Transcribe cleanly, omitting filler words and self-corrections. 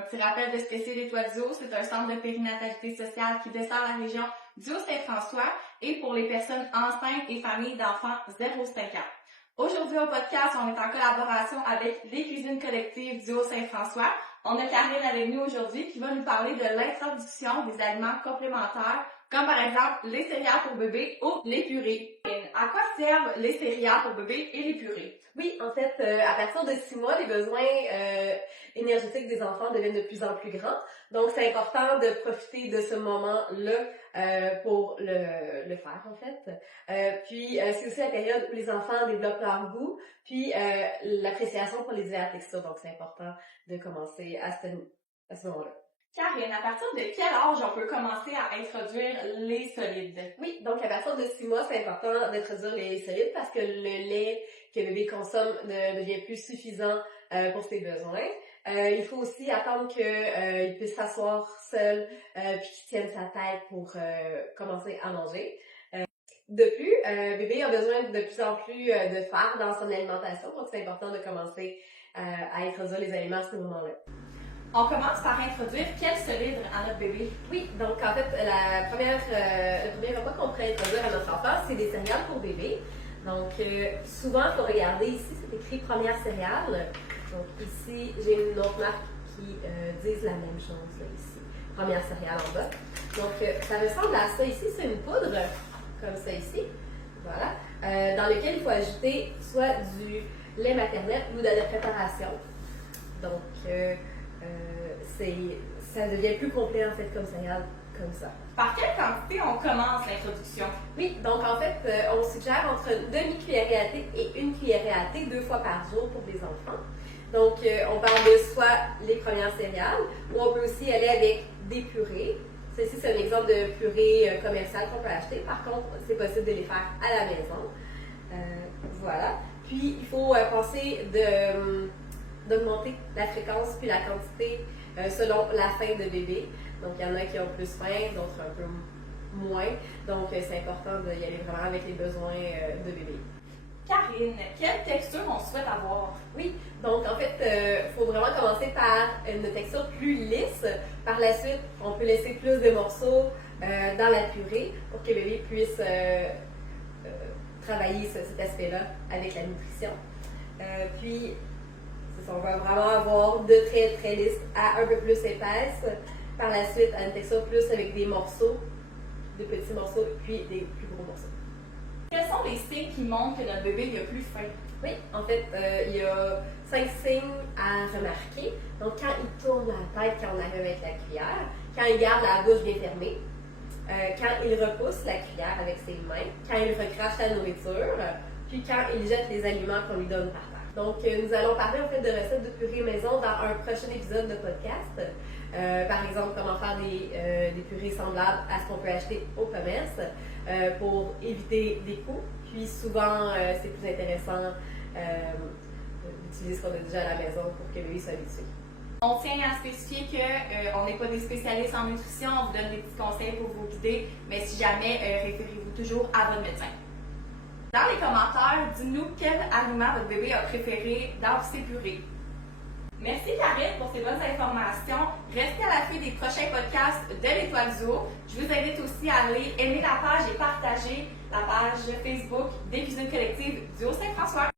Un petit rappel de ce que c'est l'Étoile du Haut, c'est un centre de périnatalité sociale qui dessert la région du Haut-Saint-François et pour les personnes enceintes et familles d'enfants 0-5 ans. Aujourd'hui au podcast, on est en collaboration avec les cuisines collectives du Haut-Saint-François. On a Karine avec nous aujourd'hui qui va nous parler de l'introduction des aliments complémentaires, comme par exemple les céréales pour bébés ou les purées. À quoi servent les céréales pour bébés et les purées? Oui, en fait, à partir de 6 mois, les besoins énergétiques des enfants deviennent de plus en plus grands. Donc, c'est important de profiter de ce moment-là pour le faire, en fait. Puis, c'est aussi la période où les enfants développent leur goût, puis l'appréciation pour les diverses textures. Donc, c'est important de commencer à ce moment-là. Karine, à partir de quel âge on peut commencer à introduire les solides? Oui, donc à partir de 6 mois, c'est important d'introduire les solides parce que le lait que le bébé consomme ne devient plus suffisant pour ses besoins. Il faut aussi attendre qu'il puisse s'asseoir seul puis qu'il tienne sa tête pour commencer à manger. De plus, bébé a besoin de plus en plus de fer dans son alimentation, donc c'est important de commencer à introduire les aliments à ce moment-là. On commence par introduire quel solide à notre bébé? Oui, donc en fait, le premier repas qu'on pourrait introduire à notre enfant, c'est des céréales pour bébé. Donc, souvent, il faut regarder ici, c'est écrit première céréale. Donc ici, j'ai une autre marque qui disent la même chose, là, ici. Première céréale en bas. Donc, ça ressemble à ça ici, c'est une poudre, comme ça ici. Voilà. Dans lequel il faut ajouter soit du lait maternel ou de la préparation. Donc, ça devient plus complet en fait comme céréales, comme ça. Par quelle quantité on commence l'introduction? Oui, donc en fait, on suggère entre une demi-cuillerée à thé et une cuillerée à thé 2 fois par jour pour les enfants. Donc, on parle de soit les premières céréales, ou on peut aussi aller avec des purées. Ceci, c'est un exemple de purée commerciale qu'on peut acheter. Par contre, c'est possible de les faire à la maison. Voilà. Puis, il faut penser d'augmenter la fréquence puis la quantité selon la faim de bébé. Donc, il y en a qui ont plus faim, d'autres un peu moins. Donc, c'est important d'y aller vraiment avec les besoins de bébé. Karine, quelle texture on souhaite avoir? Oui, donc en fait, il faut vraiment commencer par une texture plus lisse. Par la suite, on peut laisser plus de morceaux dans la purée pour que le bébé puisse travailler cet aspect-là avec la nutrition. Puis, on va vraiment avoir de très très lisses à un peu plus épaisse. Par la suite, à une texture plus avec des morceaux, de petits morceaux, puis des plus gros morceaux. Quels sont les signes qui montrent que notre bébé n'a plus faim? Oui, en fait, il y a 5 signes à remarquer. Donc, quand il tourne la tête, quand on arrive avec la cuillère, quand il garde la bouche bien fermée, quand il repousse la cuillère avec ses mains, quand il recrache la nourriture, puis quand il jette les aliments qu'on lui donne par terre. Donc, nous allons parler en fait de recettes de purée maison dans un prochain épisode de podcast. Par exemple, comment faire des purées semblables à ce qu'on peut acheter au commerce pour éviter des coûts. Puis souvent, c'est plus intéressant d'utiliser ce qu'on a déjà à la maison pour que le bébé soit habitué. On tient à spécifier qu'on n'est pas des spécialistes en nutrition, on vous donne des petits conseils pour vous guider, mais si jamais, référez-vous toujours à votre médecin. Dans les commentaires, dis-nous quel aliment votre bébé a préféré dans ses purées. Merci Karine pour ces bonnes informations. Restez à l'affût des prochains podcasts de l'Étoile du Haut. Je vous invite aussi à aller aimer la page et partager la page Facebook des cuisines collectives du Haut-Saint-François.